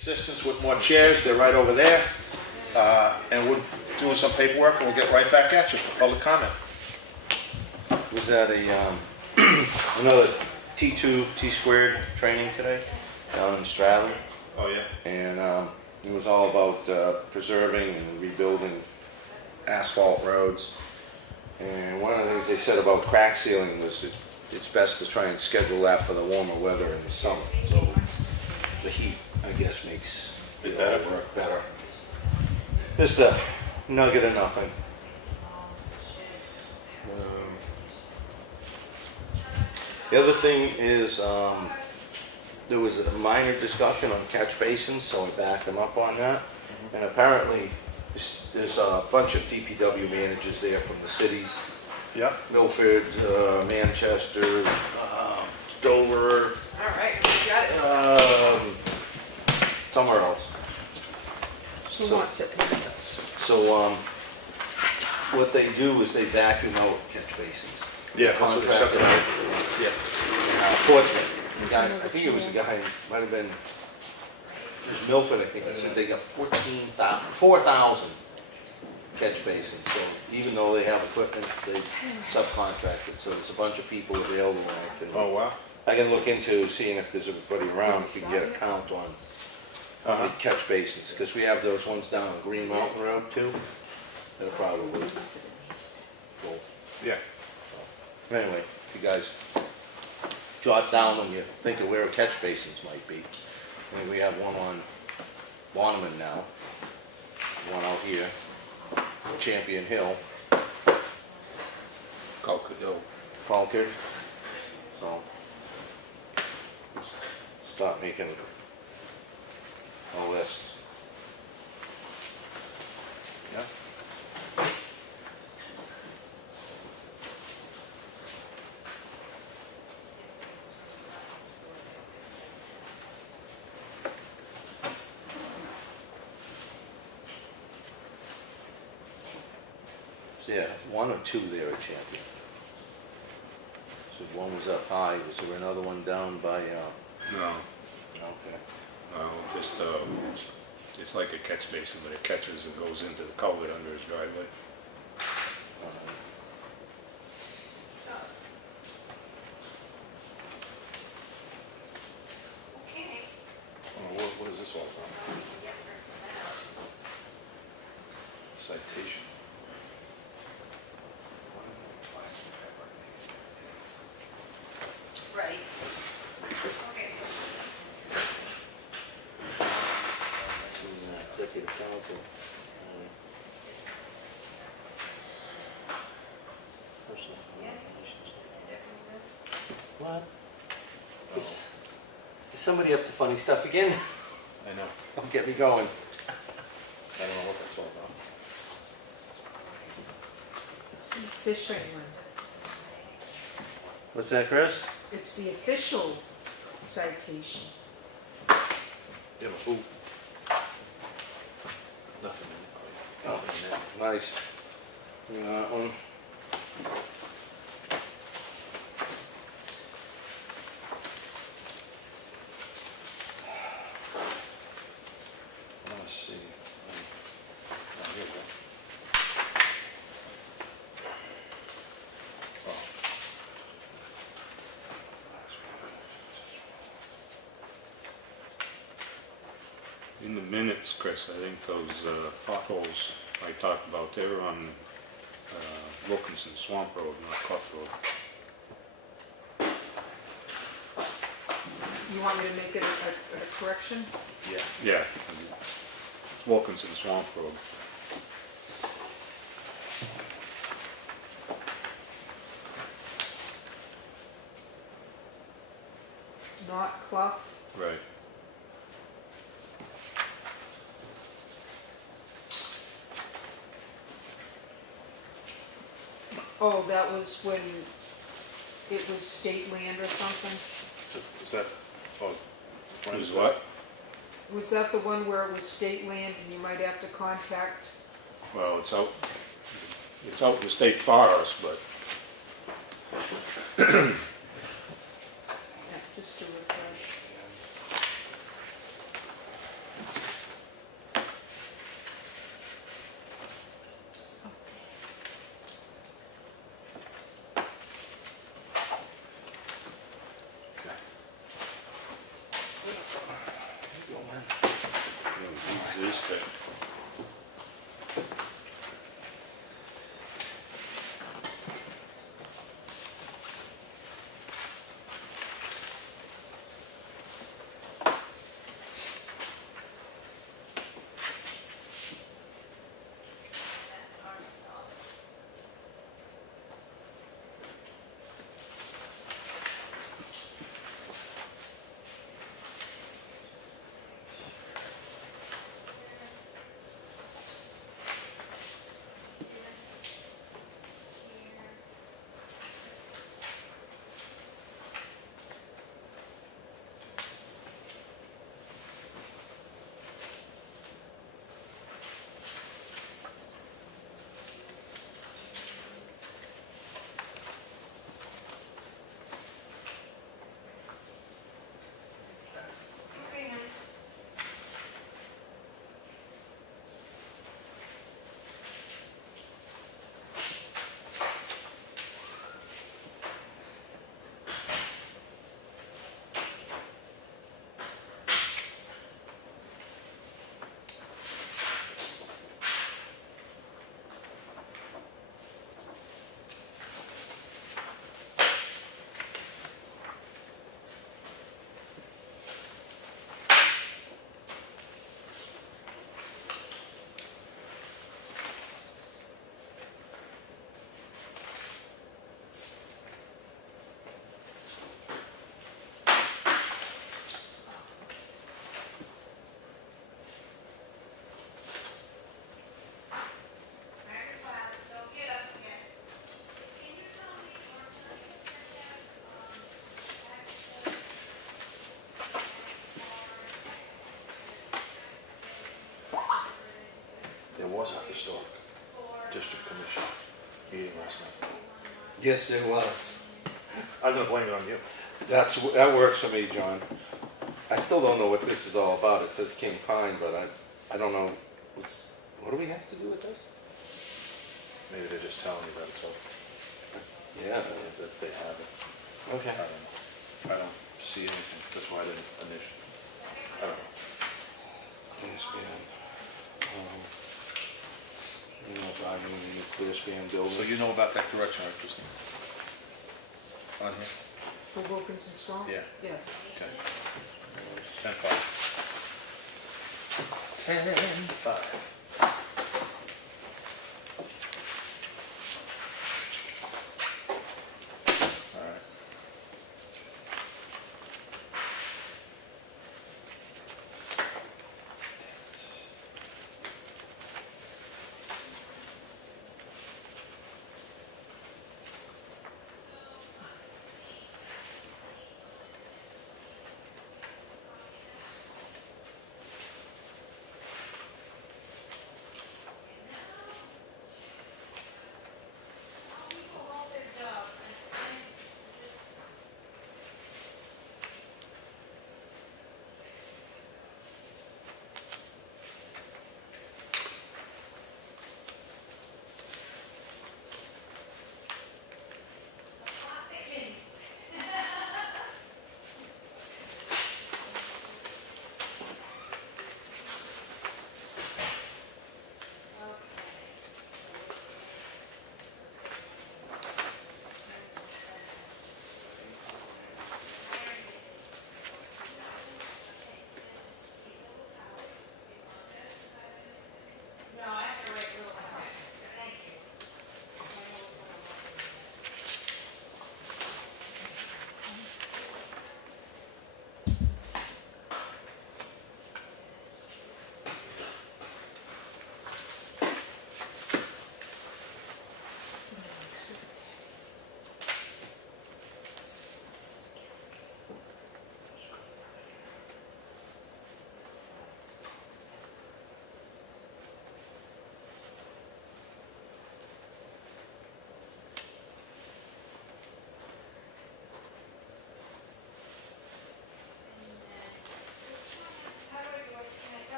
Assistants with more chairs, they're right over there. And we're doing some paperwork and we'll get right back at you for public comment. Was at another T2, T-squared training today down in Stratton. Oh, yeah? And it was all about preserving and rebuilding asphalt roads. And one of the things they said about crack sealing was it's best to try and schedule that for the warmer weather in the summer. So the heat, I guess, makes it all work better. Just a nugget of nothing. The other thing is there was a minor discussion on catch basins, so I backed them up on that. And apparently there's a bunch of DPW managers there from the cities. Yeah. Milford, Manchester, Dover. All right, we got it. Somewhere else. Who wants it? So what they do is they vacuum out catch basins. Yeah. Contractor. Yeah. Portsmouth. The guy, I think it was the guy, might have been just Milford, I think he said they got 4,000 catch basins. So even though they have equipment, they subcontract it. So there's a bunch of people available. Oh, wow. I can look into seeing if there's everybody around, if you can get a count on how many catch basins, because we have those ones down on Green Mountain Road too. They're probably full. Yeah. Anyway, if you guys jot down when you think of where catch basins might be. I mean, we have one on Bonneman now, one out here, Champion Hill, Concord. So start making a list. Yeah. So yeah, one or two there at Champion. So one was up high. Was there another one down by? No, Okay. no, just, it's like a catch basin, but it catches and goes into the culvert under his driveway. Oh, what is this all from? Citation. Right. That's from the Executive Council. Personal communications. What? Is somebody up to funny stuff again? I know. Don't get me going. I don't know what that's all about. It's the official one. What's that, Chris? It's the official citation. Yeah, but who? Nothing in it. Oh, nice. That one. Let's see. Oh, here we go. Oh. In the minutes, Chris, I think those potholes I talked about, they were on Wilkinson Swamp Road, not Clough Road. You want me to make it a correction? Yeah. Yeah, it's Wilkinson Swamp Road. Not Clough? Right. Oh, that was when it was state land or something? Is that, oh, Is what? Was that the one where it was state land and you might have to contact? Well, it's out in the state forest, but Yeah, just to refresh. Police stick. There was a historic district commission meeting last night. Yes, there was. I'm gonna blame it on you. That works for me, John. I still don't know what this is all about. It says King Pine, but I don't know, what do we have to do with this? Maybe they're just telling you that it's over, Yeah. that they have it. Okay. I don't know. I don't see anything, that's why I didn't initially. I don't know. Clear-span. You know, driving in a new clear-span building. So you know about that correction, right, Christine? On here? For Wilkinson Swamp? Yeah. Yes. Okay. 10-5. 10-5. All right.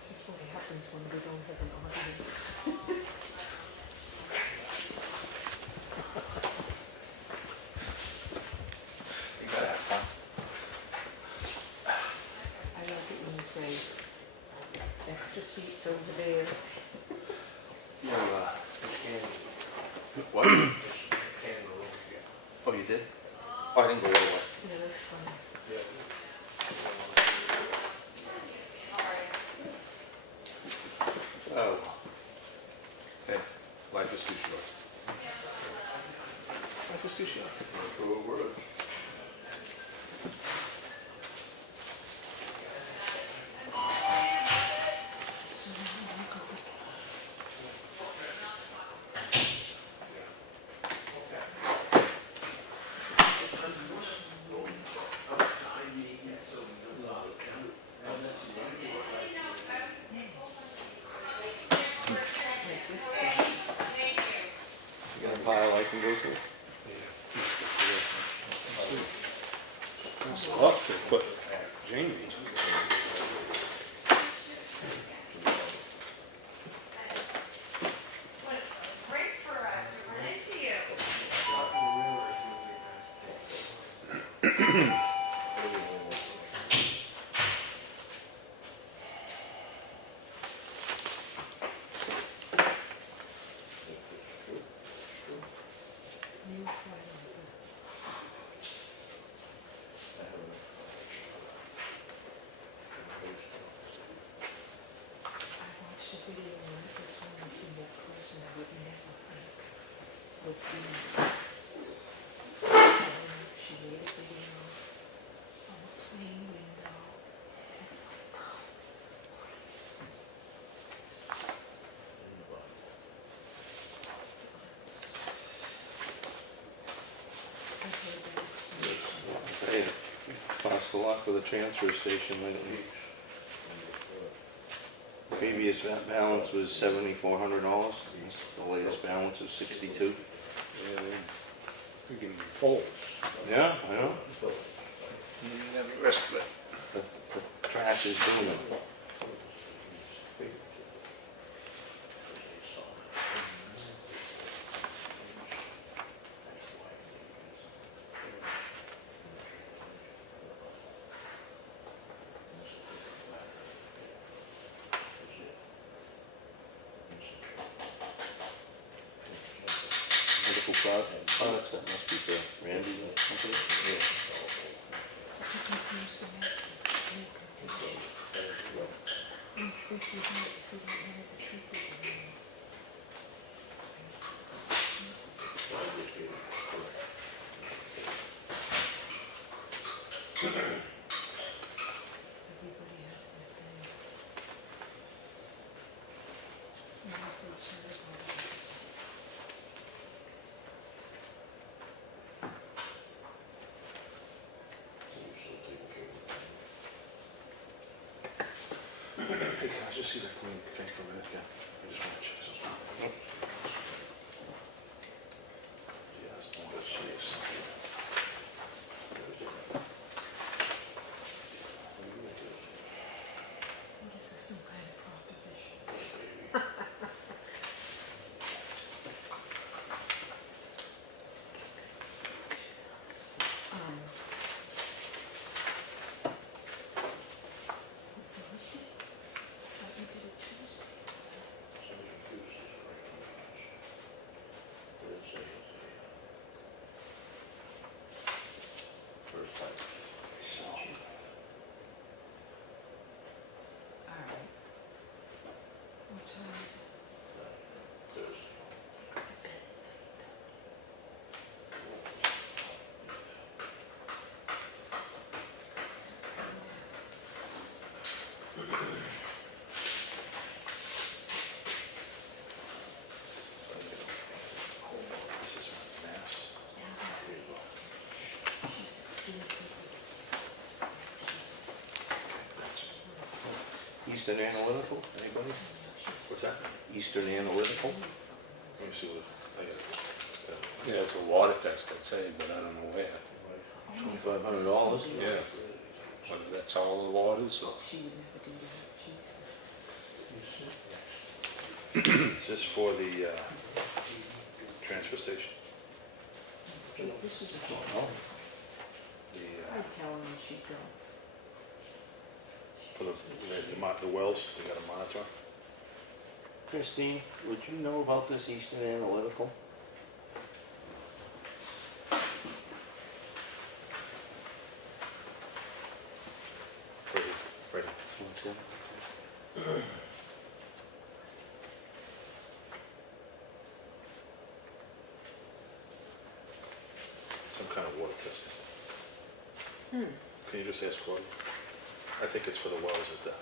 This is what happens when we don't have an audience. You gotta have fun. I like it when you say, extra seats over there. What? Oh, you did? Oh, I didn't go all the way. Yeah, that's fine. Oh. Hey, life is too short. Life is too short. So now you go. You got a pile I can go through? That's a lot to put Jamie. Great for us to run into you. You fight over. I watched a video on this woman in that person I would never think would be. She made a video on a plane window. It's like, oh, I heard that. Hey, it cost a lot for the transfer station lately. Previous balance was $7,400. The latest balance is 62. Freaking full. Yeah, I know. The rest of it. The trash is doing it. Medical products, that must be for Randy or something. Confused the next. If we don't have the treatment. Everybody has their things. And I feel sorry about it. Hey, can I just see that green thing for a minute? Yeah, I just want to check something. Yes, I want to see something. What is this, some kind of proposition? What's the issue? Thought we did it Tuesdays. All right. What time is it? This is mass. Here you go. Eastern Analytical, anybody? What's that? Eastern Analytical? Let me see what, I got it. Yeah, it's a water test, I'd say, but I don't know where. $2,500? Yeah. Whether that's all the waters or. She would never do that. She's, Is this for the transfer station? this is a Oh, The, I'd tell her when she'd go. for the wells, they got a monitor? Christine, would you know about this Eastern Analytical? Ready. Some kind of water testing. Can you just ask Claudia? I think it's for the wells at the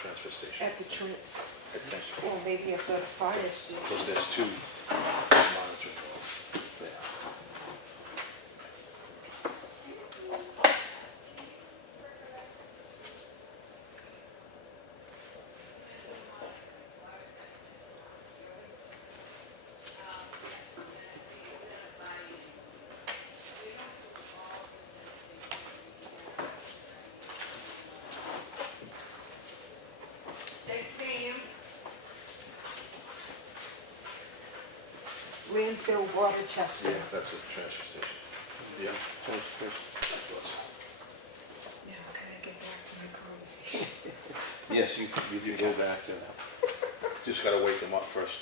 transfer station. At the I think. or maybe at the fire station. Because there's two monitoring wells there. Landfill water testing. Yeah, that's a transfer station. Yeah. Now, can I get back to my conversation? Yes, you do go back to that. Just gotta wake them up first.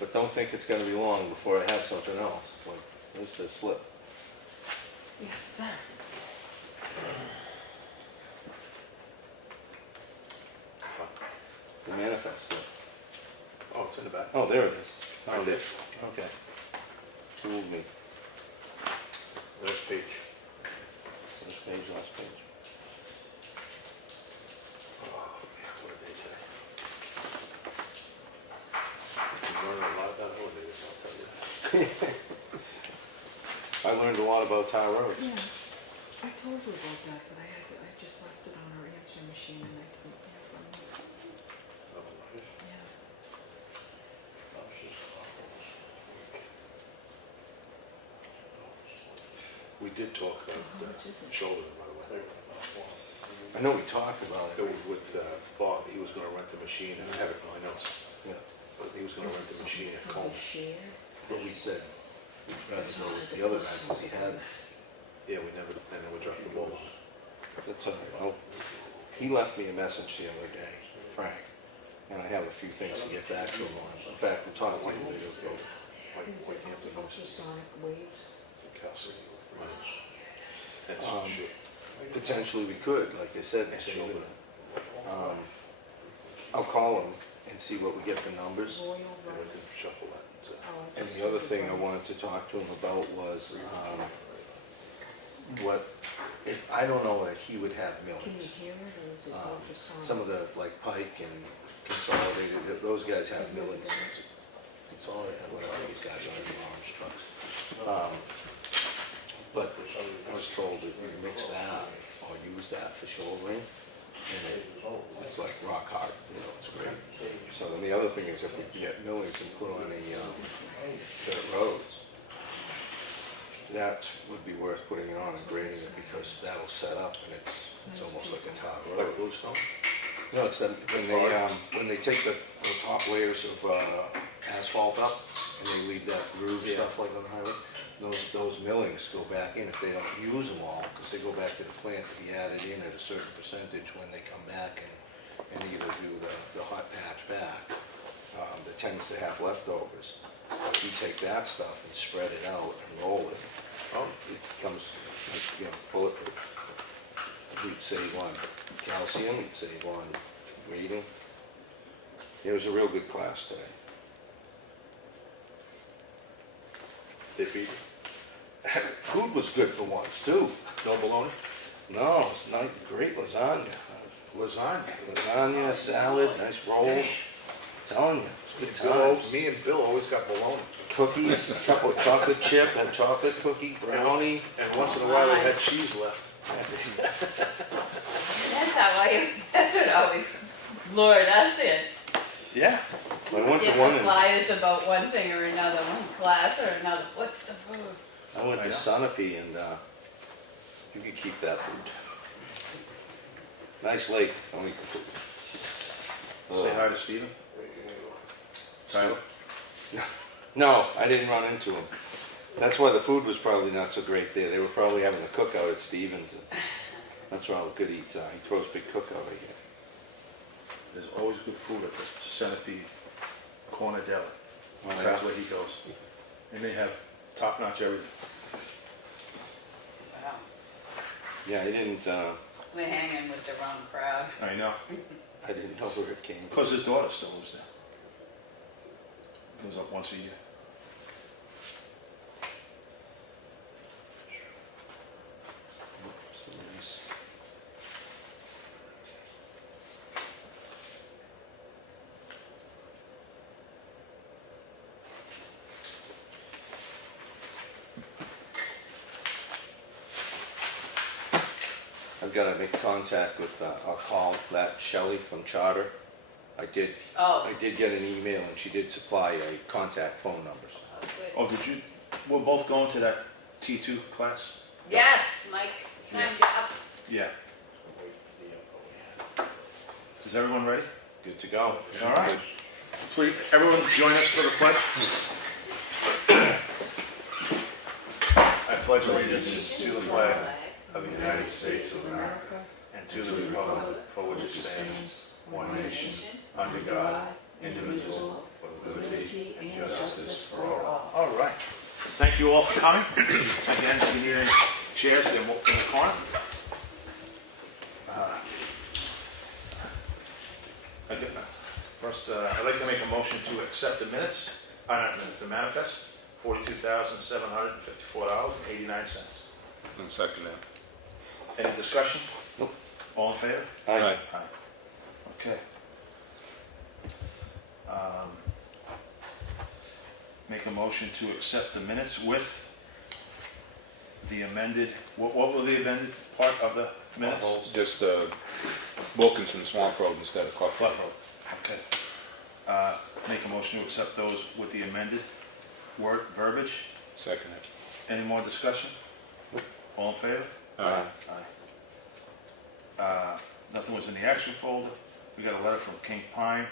But don't think it's gonna be long before I have something else, like, where's the slip? Yes, sir. The manifest slip. Oh, it's in the back. Oh, there it is. Right there. Okay. Fooled me. Last page. First page, last page. Oh, man, what did they say? You learn a lot about elevators, I'll tell you that. I learned a lot about Tar Road. Yeah, I told her about that, but I just left it on her answering machine and I didn't hear from her. Yeah. We did talk about How much is it? shoulder, by the way. I know we talked about It it. was with Bob, he was gonna rent the machine, and I have it in my notes, Yeah. but he was gonna rent the machine at Can we Comeau. share? But we said, we'd rather go with the other guy because he had, Yeah, we never, and then we dropped the ball on it. that's all right. Well, he left me a message the other day, Frank, and I have a few things to get back to him on. In fact, we'll talk to him later about Is it ultrasonic waves? Castle, Miles. That's shit. potentially we could, like I said, Yes, save sure. it. I'll call him and see what we get for numbers. Royal Yeah, we Run. can shuffle that. Oh, I And just the other did thing I one. wanted to talk to him about was, what, if, I don't know that he would have Can you millions. hear it or is it ultrasonic? Some of the, like Pike and Consolidated, those guys have millions. Consolidated, whatever, these guys are in the orange trucks. But I was was told that you mix that or use that for shouldering, and it's like rock hard, you know, it's great. So then the other thing is if we can get millings and put on the dirt roads, that would be worth putting it on and grading it because that'll set up and it's almost like a tar road. Like bluestone? No, it's them, when they take the top layers of asphalt up and they leave that groove Yeah. stuff like on the highway, those millings go back in if they don't use them all, because they go back to the plant to be added in at a certain percentage when they come back and either do the hot patch back that tends to have leftovers. If you take that stuff and spread it out and roll it, it becomes, like, you know, bulletproof. You'd save on calcium, you'd save on grading. It was a real good class today. They feed you? Food was good for once too. No bologna? No, it's not great lasagna. Lasagna. Lasagna, salad, nice rolls. Telling you, it's good times. Me and Bill always got bologna. Cookies, chocolate chip, and chocolate cookie, brownie. And once in a while they had cheese left. That's what always lured us in. Yeah. I went to Get one the and flyers about one thing or another, one class or another. What's the food? I went to Sunapee and you could keep that food. Nice lake, don't eat the food. Say hi to Steven. Tyler? No, I didn't run into him. That's why the food was probably not so great there. They were probably having a cookout at Stevens. And that's where all the good eats are. He throws big cookout, I guess. There's always good food at the Centipede Corner Deli. Oh, yeah? That's where he goes. And they have top-notch everything. Wow. Yeah, he didn't, We're hanging with the wrong crowd. I know. I didn't know where it came from. Because his daughter still lives there. Goes up once a year. Still nice. I've got to make contact with, I'll call that Shelley from Charter. I did get an email and she did supply a contact phone numbers. Oh, good. Oh, did you, we're both going to that T2 class? Yes, Mike signed you up. Yeah. Is everyone ready? Good to go. All right. Please, everyone join us for the pledge. I pledge allegiance to the flag of the United States of America and to the republic for which it stands, one nation, under God, indivisible, with liberty and justice for all. All right. Thank you all for coming. Again, if you need any chairs, they're in the corner. First, I'd like to make a motion to accept the minutes, not minutes, the manifest, $42,754.89. And second that. Any discussion? Nope. All in favor? Aye. Aye. Okay. Make a motion to accept the minutes with the amended, what were the amended part of the minutes? Just Wilkinson Swamp Road instead of Clough Flat Road. road. Okay. Make a motion to accept those with the amended verbiage. Second it. Any more discussion? All in favor? Aye. Aye. Nothing was in the action folder. We got a letter from King Pine.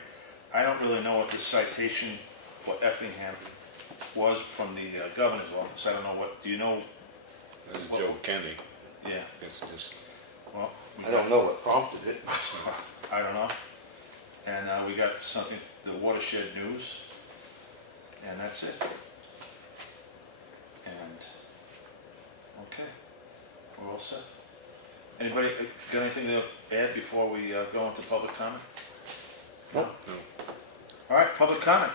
I don't really know what this citation, what Effingham was from the governor's office. I don't know what, do you know? This is Joe Kenny. Yeah, It's just, well, I don't know what prompted it. I don't know. And we got something, the watershed news, and that's it. And, okay, we're all set. Anybody got anything to add before we go into public comment? Nope. no. All right, public comment.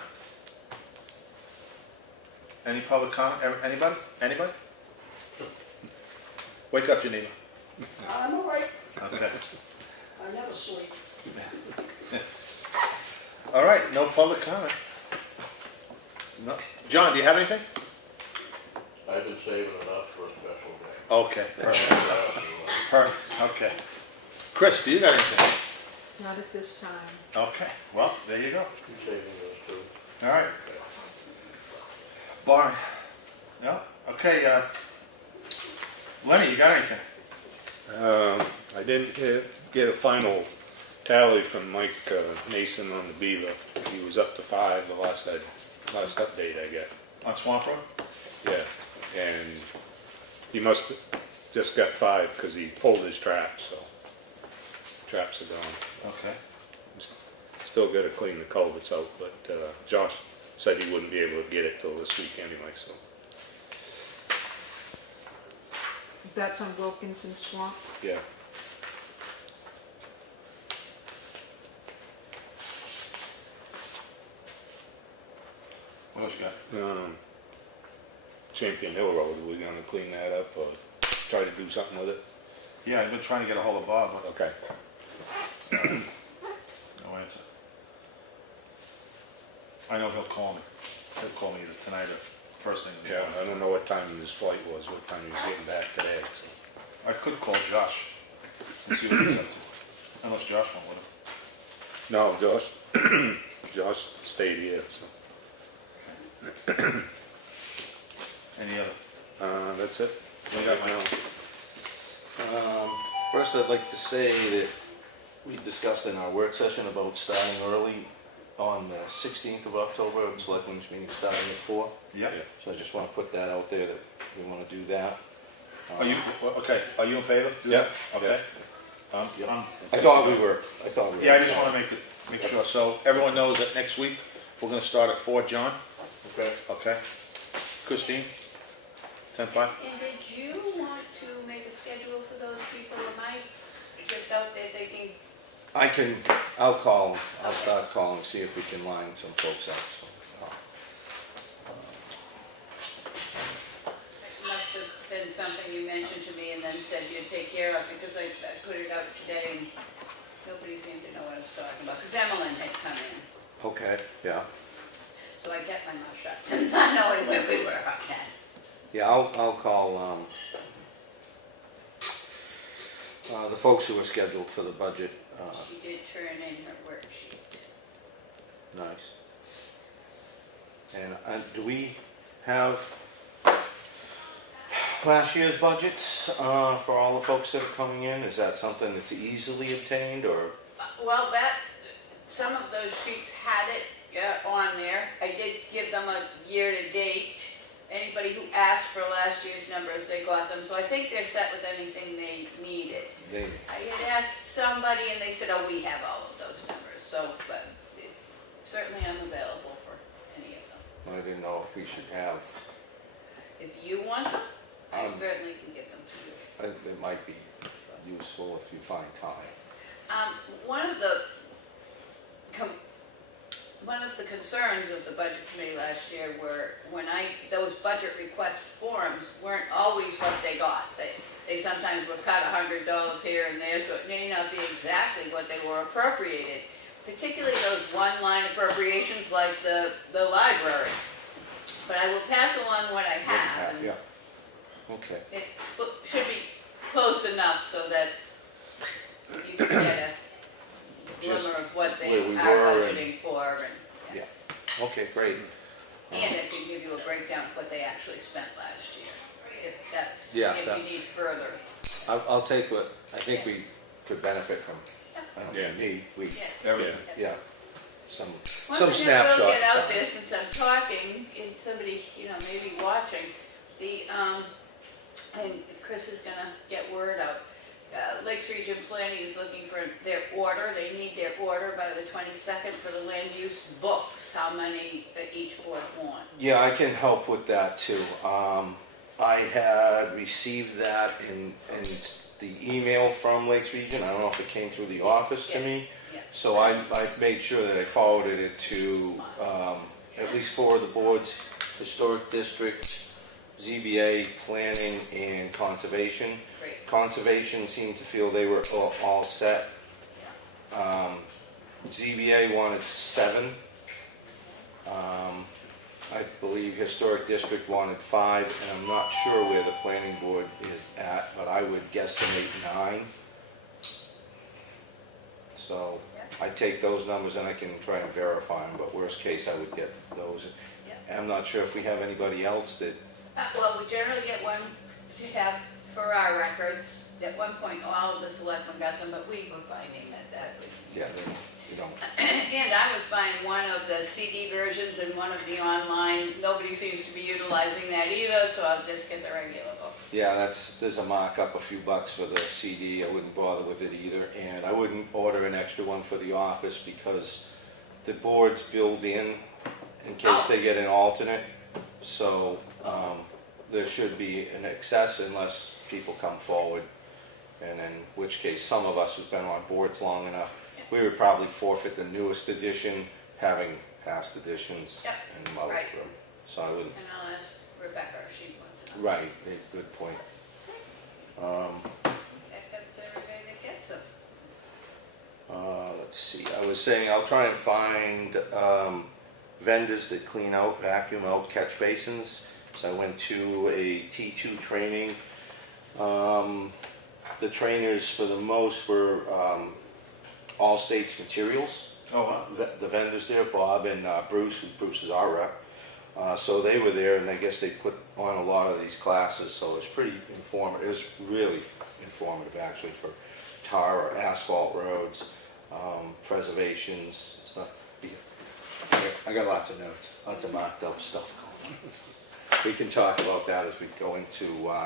Any public comment? Anybody? Anybody? Wake up, Geneva. I'm all right. Okay. I never sleep. All right, no public comment. No. John, do you have anything? I've been saving it up for a special day. Okay, perfect. Perfect, okay. Chris, do you got anything? Not at this time. Okay, well, there you go. You taking those too? All right. Barney? No? Okay, Lenny, you got anything? I didn't get a final tally from Mike Mason on the beaver. He was up to 5 the last update I get. On Swamp Road? Yeah, and he must have just got 5 because he pulled his traps, so traps are gone. Okay. Still got to clean the culverts out, but Josh said he wouldn't be able to get it till this week anyway, so. That's on Wilkinson Swamp. Yeah. What else you got? Champion Hill Road, are we gonna clean that up or try to do something with it? Yeah, I've been trying to get a hold of Bob, but Okay. no answer. I know he'll call me. He'll call me either tonight or first thing in the Yeah, morning. I don't know what time his flight was, what time he was getting back today, so. I could call Josh and see what he's up to. Unless Josh won't with him. No, Josh stayed here, so. Any other? That's it. What do you got, Mike? First, I'd like to say that we discussed in our work session about starting early on the 16th of October, the Selectmen's meeting starting at 4. Yeah. So I just want to put that out there that we want to do that. Are you, okay, are you in favor? Yeah. Okay. I thought we were. Yeah, I just want to make sure. So everyone knows that next week, we're going to start at 4, John? Okay. Okay. Christine? 10-5? And did you want to make a schedule for those people? Am I just out there thinking, I'll call, I'll Okay. start calling, see if we can line some folks up. So, it must have been something you mentioned to me and then said you'd take care of, because I put it out today and nobody seemed to know what I was talking about, because Emmeline had come in. Okay, yeah. So I kept my mouth shut, not knowing where we were on that. Yeah, I'll call the folks who are scheduled for the budget. She did turn in her worksheet. Nice. And do we have last year's budgets for all the folks that are coming in? Is that something that's easily obtained, or? Well, some of those sheets had it on there. I did give them a year-to-date. Anybody who asked for last year's numbers, they got them. So I think they're set with anything they needed. I had asked somebody and they said, oh, we have all of those numbers. So, but certainly I'm available for any of them. I didn't know if we should have, If you want them, I Um, certainly can give them to you. it might be useful if you find time. One of the concerns of the budget committee last year were those budget request forms weren't always what they got. They sometimes would cut $100 here and there, so it may not be exactly what they were appropriated. Particularly those one-line appropriations like the library. But I will pass along what I have. And Yeah. Okay. it should be close enough so that you can get a Just glimmer of what they where we are were and- budgeting for. And, Yeah. Okay, great. And it can give you a breakdown of what they actually spent last year, Yeah, if that- you need further. I'll take what I think we could benefit from. Yeah. We, Yeah. Everything. yeah, some One thing I snapshots. will get out there, since I'm talking, and somebody, maybe watching, and Chris is gonna get word out, Lakes Region Planning is looking for their order. They need their order by the 22nd for the land use books, how many that each board wants. Yeah, I can help with that too. I had received that in the email from Lakes Region. I don't know if it came through the office to me. Yeah. So I made sure that I forwarded it to at least 4 of the boards: Historic District, ZBA, Planning, and Conservation. Great. Conservation seemed to feel they were all set. ZBA wanted 7. I believe Historic District wanted 5, and I'm not sure where the planning board is at, but I would guesstimate 9. So I take those numbers and I can try and verify them, but worst case, I would get those. Yep. And I'm not sure if we have anybody else that, Well, we generally get one to have for our records. At one point, all of the selectmen got them, but we were finding that would. yeah, you don't. And I was buying one of the CD versions and one of the online. Nobody seems to be utilizing that either, so I'll just get the regular book. Yeah, there's a markup, a few bucks for the CD. I wouldn't bother with it either. And I wouldn't order an extra one for the office because the board's built in case they get an alternate. So there should be an excess unless people come forward. And in which case, some of us who've been on boards long enough, we would probably forfeit the newest edition, having past editions Yep, and muddle right. through. So I wouldn't. And I'll ask Rebecca if she wants it. Right, good point. That's everybody that gets them. Let's see, I was saying I'll try and find vendors that clean out, vacuum out catch basins. So I went to a T2 training. The trainers for the most were All States Materials. Oh, wow. The vendors there, Bob and Bruce, who Bruce is our rep. So they were there, and I guess they put on a lot of these classes, so it was pretty informative. It was really informative, actually, for tar or asphalt roads, preservations, stuff. I got lots of notes, lots of marked up stuff going on. We can talk about that as we go into,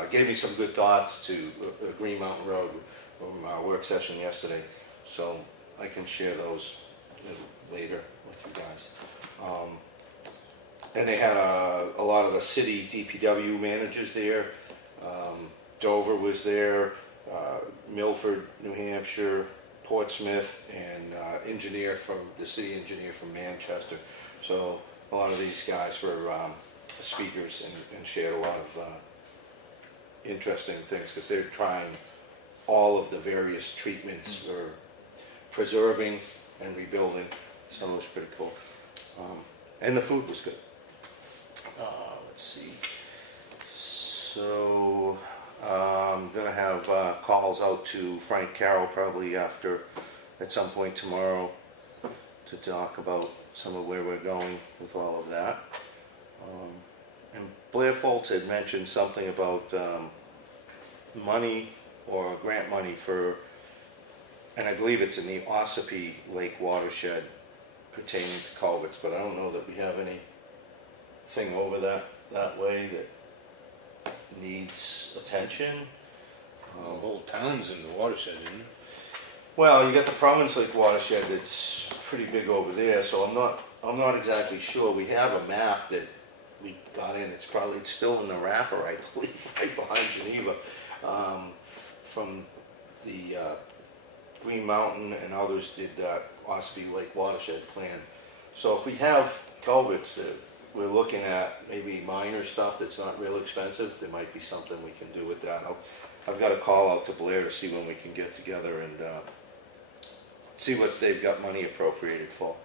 gave me some good thoughts to Green Mountain Road from our work session yesterday, so I can share those later with you guys. And they had a lot of the city DPW managers there. Dover was there, Milford, New Hampshire, Portsmouth, and the city engineer from Manchester. So a lot of these guys were speakers and shared a lot of interesting things because they're trying all of the various treatments for preserving and rebuilding. So it was pretty cool. And the food was good. Let's see. So I'm gonna have calls out to Frank Carroll probably at some point tomorrow to talk about some of where we're going with all of that. And Blair Foltz had mentioned something about money or grant money for, and I believe it's in the Espie Lake watershed pertaining to culverts, but I don't know that we have anything over that way that needs attention. The whole town's in the watershed, isn't it? Well, you got the Province Lake watershed that's pretty big over there, so I'm not exactly sure. We have a map that we got in. It's still in the wrapper, I believe, right behind Geneva, from the Green Mountain and others did Espie Lake watershed plan. So if we have culverts that we're looking at, maybe minor stuff that's not real expensive, there might be something we can do with that. I've got a call out to Blair to see when we can get together and see what they've got money appropriated for.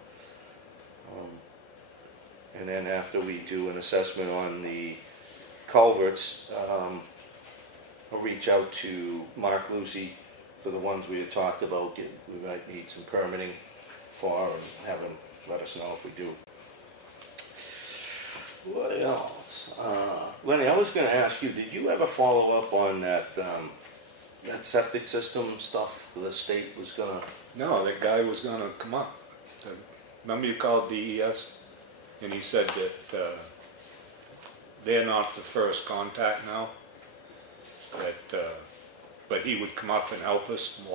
And then after we do an assessment on the culverts, I'll reach out to Mark Lucy for the ones we had talked about. We might need some permitting for and have him let us know if we do. What else? Lenny, I was going to ask you, did you ever follow up on that septic system stuff the state was going to? No, that guy was gonna come up. Remember you called DES? And he said that they're not the first contact now. But he would come up and help us and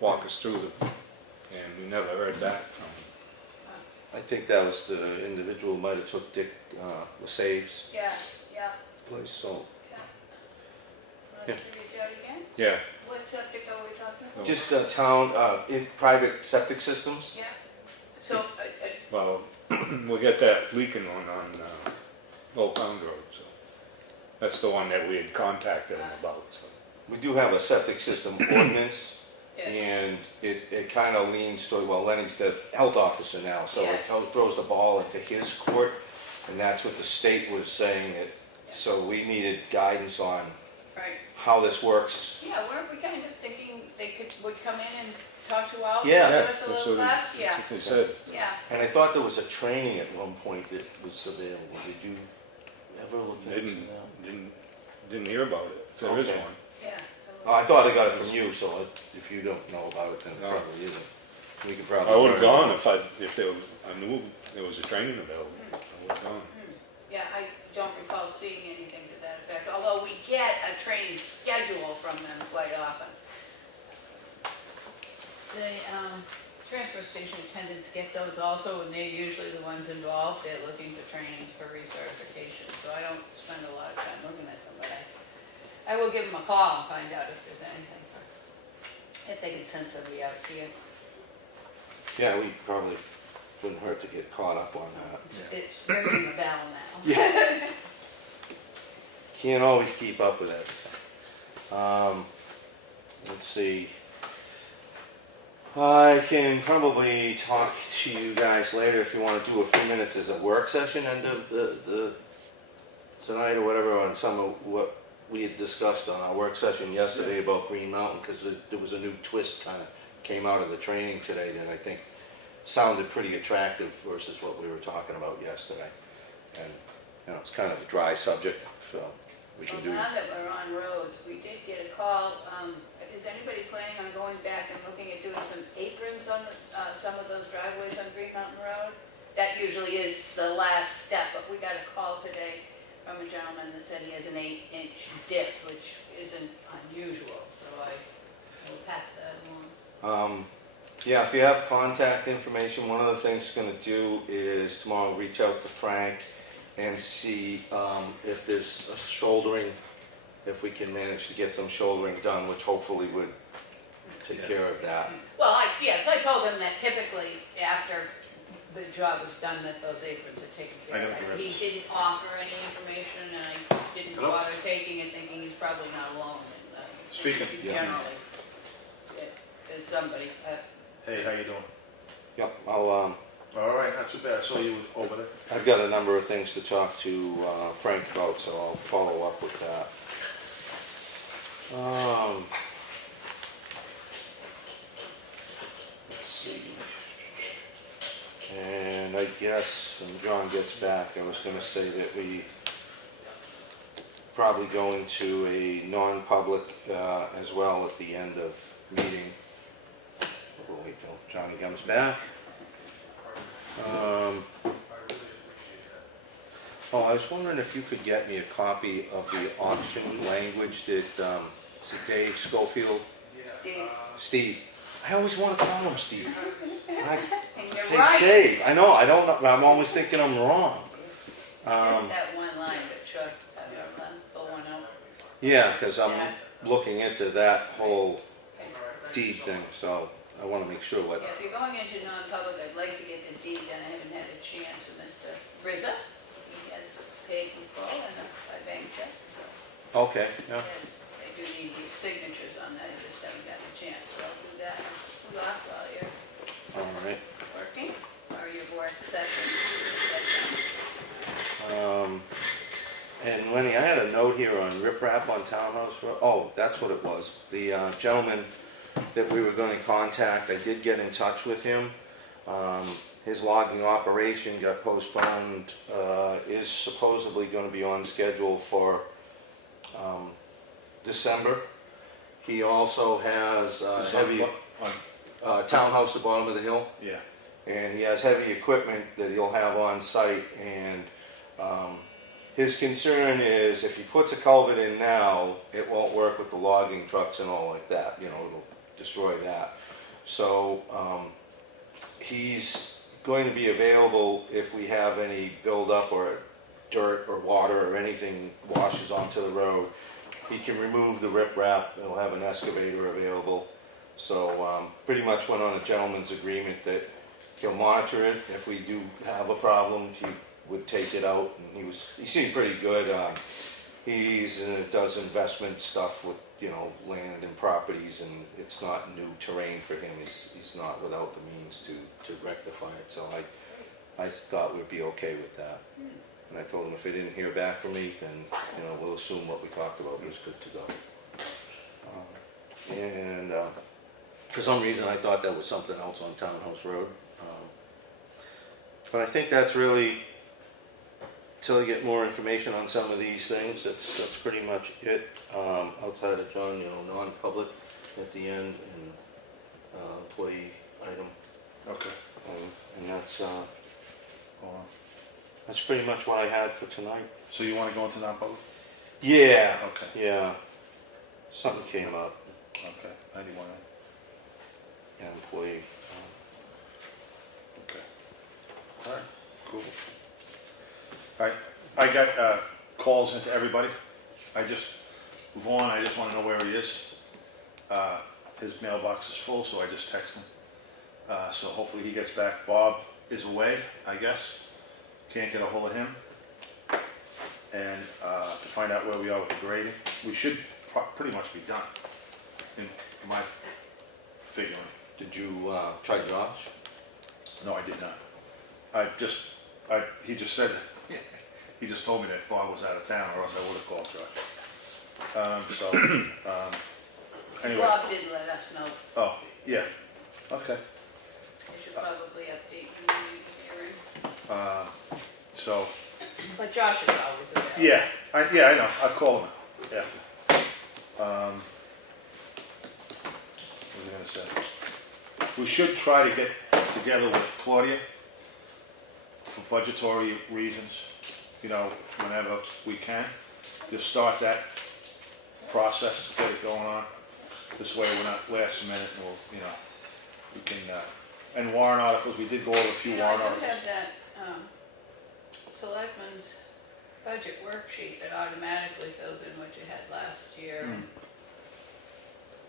walk us through and we never heard back from him. I think that was the individual who might have took Dick LaSave's Yeah. place, so. Want to reach out again? Yeah. What subject are we talking about? Just town, in private septic systems? Yeah. So, Well, we'll get that leaking one on Old Pound Road, so that's the one that we had contacted him about. So. We do have a septic system ordinance, yes. and it kind of leans toward, well, Lenny's the health officer now, so it Yeah. throws the ball into his court. And that's what the state was saying, that, so we needed guidance on Right. how this works. Yeah, weren't we kind of thinking would come in and talk to all? Yeah. Give us a That's little what class? Yeah, they said. yeah. And I thought there was a training at one point that was available. Did you ever look into Didn't, that? didn't hear about it, if there is Okay. one. Yeah. Oh, I thought I got it from you, so if you don't know about it, then it No. probably isn't. We could probably. I would've gone if there was, I knew there was a training available, I would've gone. Yeah, I don't recall seeing anything to that effect, although we get a training schedule from them quite often. The transfer station attendants get those also, and they're usually the ones involved. They're looking for trainings for recertification, so I don't spend a lot of time looking at them, but I will give them a call and find out if there's anything, if they can send somebody out here. Yeah, we probably wouldn't hurt to get caught up on that. It's ringing the bell now. Can't always keep up with it. Let's see. I can probably talk to you guys later if you want to do a few minutes as a work session end of the tonight or whatever on some of what we had discussed on our work session yesterday about Green Mountain, because there was a new twist kind of came out of the training today that I think sounded pretty attractive versus what we were talking about yesterday. And, you know, it's kind of a dry subject, so we can do. Well, now that we're on roads, we did get a call. Is anybody planning on going back and looking at doing some aprons on some of those driveways on Green Mountain Road? That usually is the last step, but we got a call today from a gentleman that said he has an 8-inch dip, which isn't unusual, so I will pass that along. Yeah, if you have contact information, one of the things I'm going to do is tomorrow reach out to Frank and see if there's a shouldering, if we can manage to get some shouldering done, which hopefully would take care of that. Well, yes, I told him that typically after the job is done, that those aprons are taken care I got of. the He didn't offer any information, and I didn't Hello? bother taking it, thinking he's probably not alone. And, Speaking. Yeah. Generally, it's somebody. Hey, how you doing? Yep, All right, not too bad. I saw you over there. I've got a number of things to talk to Frank about, so I'll follow up with that. Let's see. And I guess when John gets back, I was going to say that we probably go into a non-public as well at the end of meeting. We'll wait till Johnny comes back. Oh, I was wondering if you could get me a copy of the auction language that, is it Dave Schofield? Steve, Steve. I always want to call him Steve. I and say you're right. Dave. I know, I don't know, I'm always thinking I'm wrong. Just that one line, but sure, pull one out. Yeah, because I'm Yeah. looking into that whole deed thing, so I want to make sure what, Yeah, if you're going into non-public, I'd like to get the deed, and I haven't had a chance. And Mr. Rizza, he has paid in full and a bank check, so okay, yeah. yes, I do need your signatures on that. I just haven't gotten a chance, so I'll do that while you're All right. working, or your work session. And Lenny, I had a note here on riprap on Townhouse Road. Oh, that's what it was. The gentleman that we were going to contact, I did get in touch with him. His logging operation got postponed, is supposedly going to be on schedule for December. He also has heavy townhouse at the bottom of the hill. Yeah. And he has heavy equipment that he'll have on site, and his concern is if he puts a culvert in now, it won't work with the logging trucks and all like that, you know, it'll destroy that. So he's going to be available if we have any buildup or dirt or water or anything washes onto the road. He can remove the riprap, he'll have an excavator available. So pretty much went on a gentleman's agreement that he'll monitor it. If we do have a problem, he would take it out, and he seemed pretty good. He does investment stuff with, you know, land and properties, and it's not new terrain for him. He's not without the means to rectify it. So I thought we'd be okay with that. And I told him if he didn't hear back from me, then, you know, we'll assume what we talked about was good to go. And for some reason, I thought that was something else on Townhouse Road. But I think that's really, till you get more information on some of these things, that's pretty much it. Outside of John, you know, non-public at the end and employee item. Okay. And that's pretty much what I had for tonight. So you wanna go into non-public? Yeah. Okay. Yeah. Something came up. Okay, 91, Yeah, employee. okay. All right, cool. All right, I got calls into everybody. Vaughn, I just wanna know where he is. His mailbox is full, so I just text him. So hopefully he gets back. Bob is away, I guess. Can't get a hold of him. And to find out where we are with the grading. We should pretty much be done, in my figuring. Did you try Josh? No, I did not. He just said, he just told me that Bob was out of town, or else I would have called Josh. Anyway, Bob did let us know. oh, yeah, okay. They should probably update the meeting hearing. So, But Josh is always available. yeah, I know, I'll call him, yeah. What was I gonna say? We should try to get together with Claudia for budgetary reasons, you know, whenever we can. Just start that process, get it going on. This way we're not last minute, and we'll, you know, we can, and warrant articles, we did go over a few You know, I warrant do articles. have that, selectmen's budget worksheet that automatically fills in what you had last year. Hmm.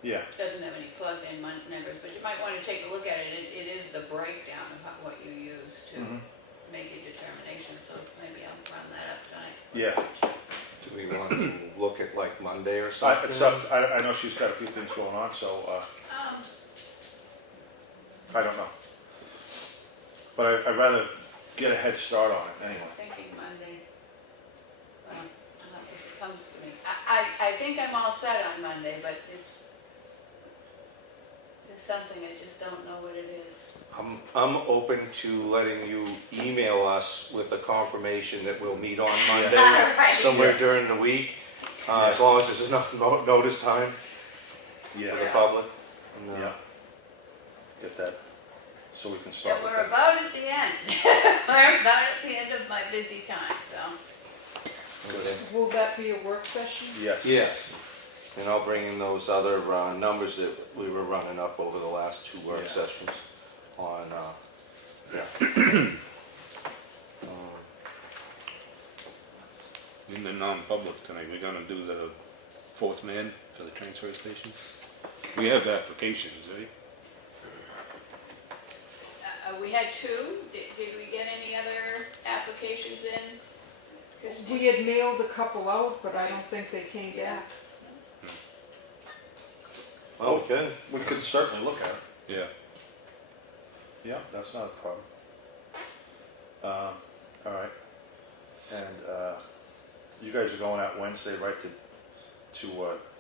Yeah, Doesn't have any plugged-in numbers, but you might want to take a look at it. It is the breakdown of what you use to Mhm. make a determination, so maybe I'll run that up tonight. yeah. Do we want to look at like Monday or I something? know she's got a few things going on, so, I don't know. But I'd rather get a head start on it anyway. Thinking Monday. Well, if it comes to me. I think I'm all set on Monday, but it's something, I just don't know what it is. I'm open to letting you email us with the confirmation that we'll meet on Monday, Right. somewhere during the week, as long as there's enough notice time for the Yeah. public. And, Yeah. Get that, so we can start Yeah, with we're that. about at the end. We're about at the end of my busy time, so. Okay. Will that be a work session? Yes. Yes, and I'll bring in those other numbers that we were running up over the last two work Yeah. sessions on, yeah. In the non-public tonight, we're gonna do the fourth man for the transfer station. We have applications, right? We had two. Did we get any other applications in? Christine? We had mailed a couple out, but I don't think they came back. Well, good. We could certainly look at it. Yeah. Yeah, that's not a problem. All right. And you guys are going out Wednesday, right, to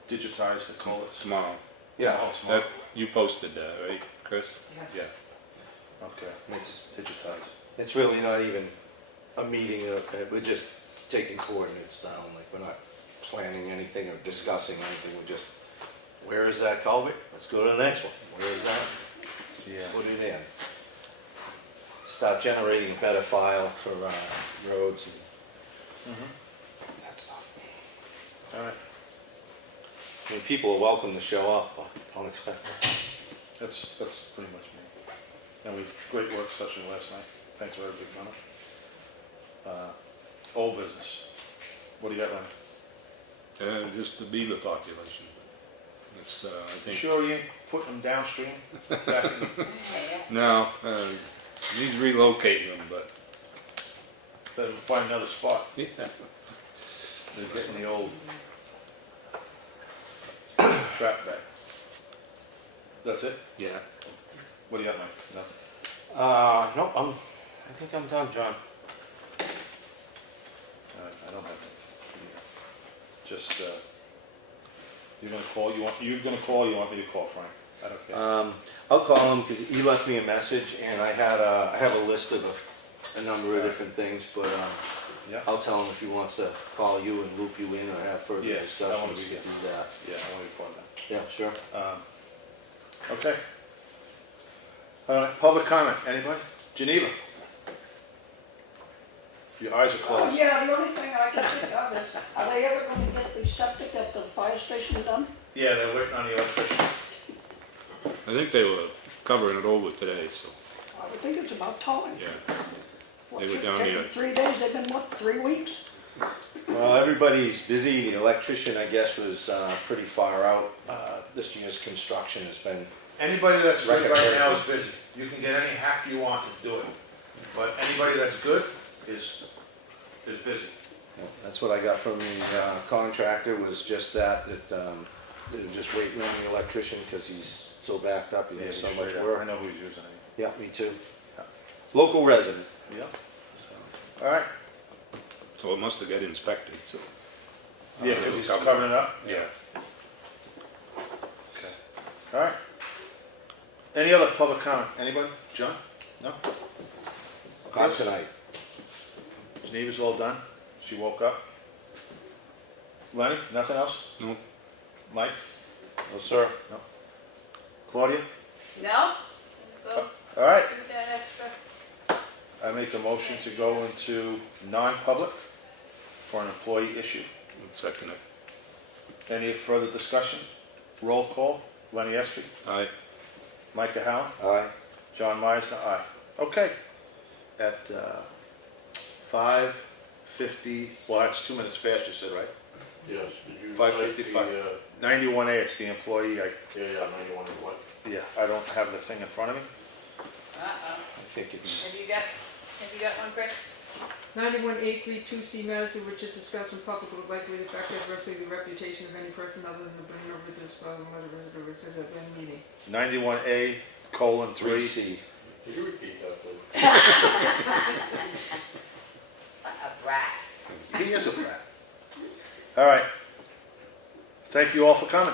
digitize the culverts? Tomorrow. Yeah, Oh, tomorrow. That, you posted that, right, Chris? Yes. Yeah. Okay, let's digitize. it's really not even a meeting, we're just taking coordinates down, like we're not planning anything or discussing anything, we're just, where is that culvert? Let's go to the next one. Where is that? Yeah. Put it in. Start generating a better file for roads and that stuff. All right, I mean, people are welcome to show up, but don't expect it. that's pretty much me. And great work session last night. Thanks for everybody coming. Old business. What do you got, Lenny? Just the beaver population. It's, I You think. sure you ain't putting them downstream? Back in the, No, he's relocating them, but, better find another spot. yeah. They're getting the old trap back. That's it? Yeah. What do you got, Mike? No? No, I think I'm done, John. don't have that. Just, you're gonna call, you want me to call Frank? I don't care. I'll call him because he left me a message and I have a list of a number of different things, but Yeah, I'll tell him if he wants to call you and loop you in or have further Yeah, I discussions, wanna we be can do that. yeah, I want to call that. Yeah, sure. Okay. Public comment, anybody? Geneva? Your eyes are Oh, closed. yeah, the only thing I can think of is, are they ever gonna get the septic at the fire station done? Yeah, they're waiting on the electrician. I think they were covering it over today, so, I would think it's about time. yeah. What, They were it's down taken here. 3 days, they've been, what, 3 weeks? Well, everybody's busy. The electrician, I guess, was pretty far out. This year's construction has been, Anybody that's good Record right now breaking. is busy. You can get any hack you want to do it. But anybody that's good is busy. that's what I got from the contractor, was just that they're just waiting on the electrician because he's so backed up, he has so much I work. know who he's using. Yeah, me too. Yeah. Local resident. Yeah. All right. So it must have got inspected, so. Yeah, because he's covering it up? Yeah. Okay. All right. Any other public comment? Anybody? John? No? Not tonight. Geneva's all done? She woke up? Lenny, nothing else? No, Mike? No, sir. No. Claudia? No? So, All right. do that extra. I make a motion to go into non-public for an employee issue. I'd second it. Any further discussion? Roll call. Lenny Espie. Aye. Mike Cahalane. Aye. John Meisner, aye. Okay. At 5:50, well, that's 2 minutes past, you said, right? Yes, did you? 5:55. 91A, it's the employee. Yeah, 91 and what? Yeah, I don't have the thing in front of me. Uh-oh. I think it's, Have you got one, Chris? 91A32C matters in which is discussed in public would likely affect adversely the reputation of any person other than the bringer of this following visitor at any meeting. 91A:3. 3C. Can you repeat that, please? A brat. He is a brat. All right. Thank you all for coming.